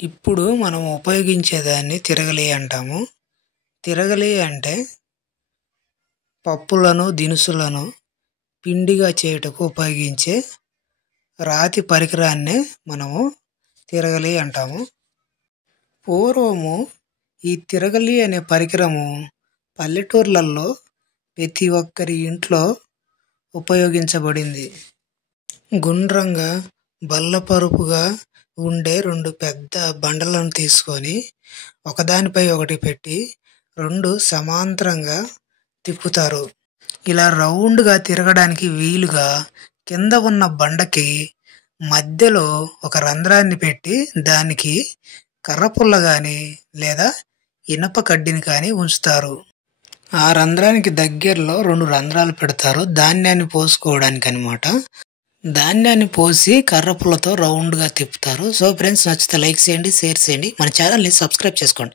ఇప్పుడు మనం ఉపయోగించేదాన్ని తిరగలి అంటాము. తిరగలి అంటే పప్పులను, దినుసులను పిండిగా చేయుటకు ఉపయోగించే రాతి పరికరాన్నే మనము తిరగలి అంటాము. పూర్వము ఈ తిరగలి అనే పరికరము పల్లెటూర్లలో ప్రతి ఒక్కరి ఇంట్లో ఉపయోగించబడింది. గుండ్రంగా బల్లపరుపుగా ఉండే 2 పెద్ద బండలను తీసుకొని ఒకదానిపై ఒకటి పెట్టి 2 సమాంతరంగా తిప్పుతారు. ఇలా రౌండ్గా తిరగడానికి వీలుగా కింద ఉన్న బండకి మధ్యలో ఒక రంధ్రాన్ని పెట్టి దానికి కర్రపుల్ల కానీ లేదా ఇనప కడ్డిని కానీ ఉంచుతారు. ఆ రంధ్రానికి దగ్గరలో 2 రంధ్రాలు పెడతారు ధాన్యాన్ని పోసుకోవడానికి అనమాట. ధాన్యాన్ని పోసి కర్రపుల్లతో రౌండ్గా తిప్పుతారు. సో ఫ్రెండ్స్, నచ్చితే లైక్ చేయండి, షేర్ చేయండి, మన ఛానల్ని సబ్స్క్రైబ్ చేసుకోండి.